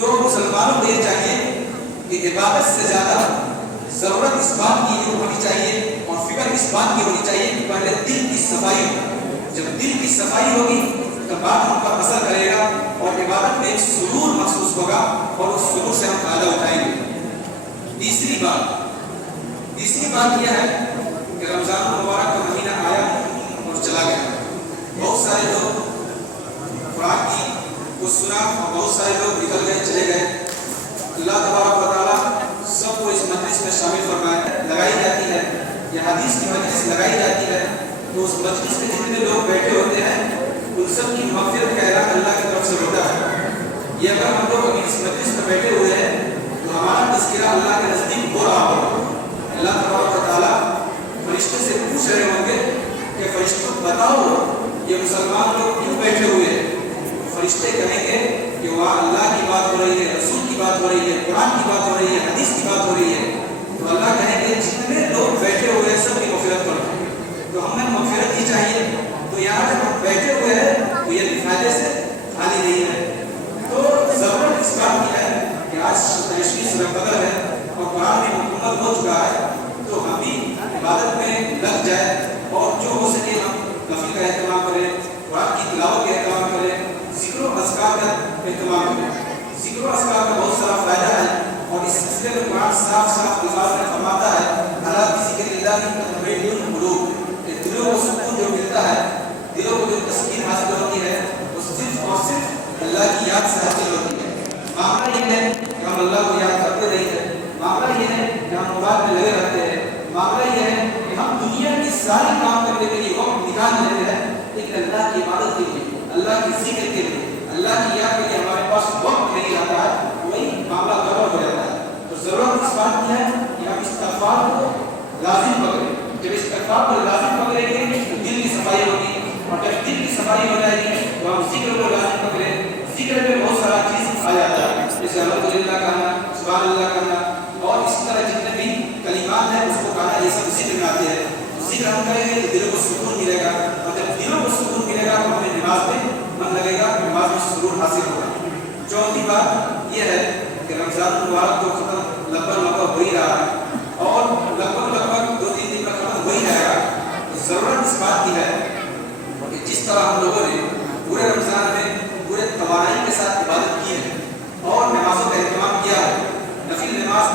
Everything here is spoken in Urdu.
تو مسلمانوں کو یہ چاہیے کہ عبادت سے زیادہ ضرورت اس بات کی ہونی چاہیے اور فکر اس بات کی ہونی چاہیے کہ پہلے دل کی صفائی ہو. جب دل کی صفائی ہوگی تو بات ہم پر اثر کرے گا اور عبادت میں ایک سرور محسوس ہوگا اور اس سرور سے ہم فائدہ اٹھائیں گے. تیسری بات یہ ہے کہ رمضان المبارک کا مہینہ آیا اور چلا گیا. بہت سارے لوگ قرآن کی کو سنا اور بہت سارے لوگ نکل گئے چلے گئے. اللہ تبارک و تعالیٰ سب کو اس مجلس میں شامل فرمائے. لگائی جاتی ہے یہ حدیث کی مجلس لگائی جاتی ہے تو اس مجلس میں جتنے لوگ بیٹھے ہوتے ہیں ان سب کی مغفرت کا اعلان اللہ کی طرف سے ہوتا ہے. یہ اگر ہم لوگ ابھی اس مجلس میں بیٹھے ہوئے ہیں تو ہمارا تذکرہ اللہ کے نزدیک ہو رہا ہو. اللہ تبارک و تعالیٰ فرشتے سے پوچھ رہے ہوں گے کہ فرشتوں بتاؤ یہ مسلمان لوگ کیوں بیٹھے ہوئے ہیں. فرشتے کہیں گے کہ وہاں اللہ کی بات ہو رہی ہے, رسول کی بات ہو رہی ہے, قرآن کی بات ہو رہی ہے, حدیث کی بات ہو رہی ہے. تو اللہ کہیں گے جتنے لوگ بیٹھے ہوئے ہیں سب کی مغفرت کرو. تو ہمیں مغفرت ہی چاہیے. تو یہاں جب ہم بیٹھے ہوئے ہیں تو یہ بھی فائدے سے خالی نہیں ہے. تو ضرورت اس بات کی ہے کہ آج 23 قدر ہے اور قرآن بھی مکمل ہو چکا ہے تو ہم بھی عبادت میں لگ جائے اور جو ہو سکے ہم نفل کا اہتمام کریں, قرآن کی تلاوت کا اہتمام کریں, ذکر و اذکار کا اہتمام کریں. ذکر و اذکار کا بہت سارا فائدہ ہے اور اس سلسلے میں قرآن صاف الفاظ میں فرماتا ہے اللہ کی ذکر اللہ کی تطمئن القلوب. دلوں کو سکون جو ملتا ہے, دلوں کو جو تسکین حاصل ہوتی ہے وہ صرف اور صرف اللہ کی یاد سے حاصل ہوتی ہے. معاملہ یہ ہے کہ ہم اللہ کو یاد کرتے نہیں ہیں, معاملہ یہ ہے کہ ہم موبائل میں لگے رہتے ہیں, معاملہ یہ ہے کہ ہم دنیا کی ساری کام کرنے کے لیے وقت نکال لیتے ہیں لیکن اللہ کی عبادت کے لیے, اللہ کی ذکر کے لیے, اللہ کی یاد کے لیے ہمارے پاس وقت نہیں آتا ہے. وہی معاملہ گڑبڑ ہو جاتا ہے. تو ضرورت اس بات کی ہے کہ ہم استغفار کو لازم پکڑیں. جب استغفار کو لازم پکڑیں گے تو دل کی صفائی ہوگی اور جب دل کی صفائی ہو جائے گی تو ہم ذکر کو لازم پکڑیں. ذکر میں بہت سارا چیز آ جاتا ہے جیسے الحمدللہ کہنا, سبحان اللہ کہنا اور اس طرح جتنے بھی کلمات ہیں اس کو کہنا, یہ سب ذکر میں آتے ہیں. ذکر ہم کریں گے تو دلوں کو سکون ملے گا اور جب دلوں کو سکون ملے گا تو ہمیں نماز میں من لگے گا, نماز میں سرور حاصل ہوگا. چوتھی بات یہ ہے کہ رمضان المبارک کو ختم لگ ہو ہی رہا ہے اور لگ بھگ 2-3 دن کا ختم ہو ہی رہے گا. ضرورت اس بات کی ہے کہ جس طرح ہم لوگوں نے پورے رمضان میں پورے توانائی کے ساتھ عبادت کی ہے اور نمازوں کا اہتمام کیا ہے, نفل نماز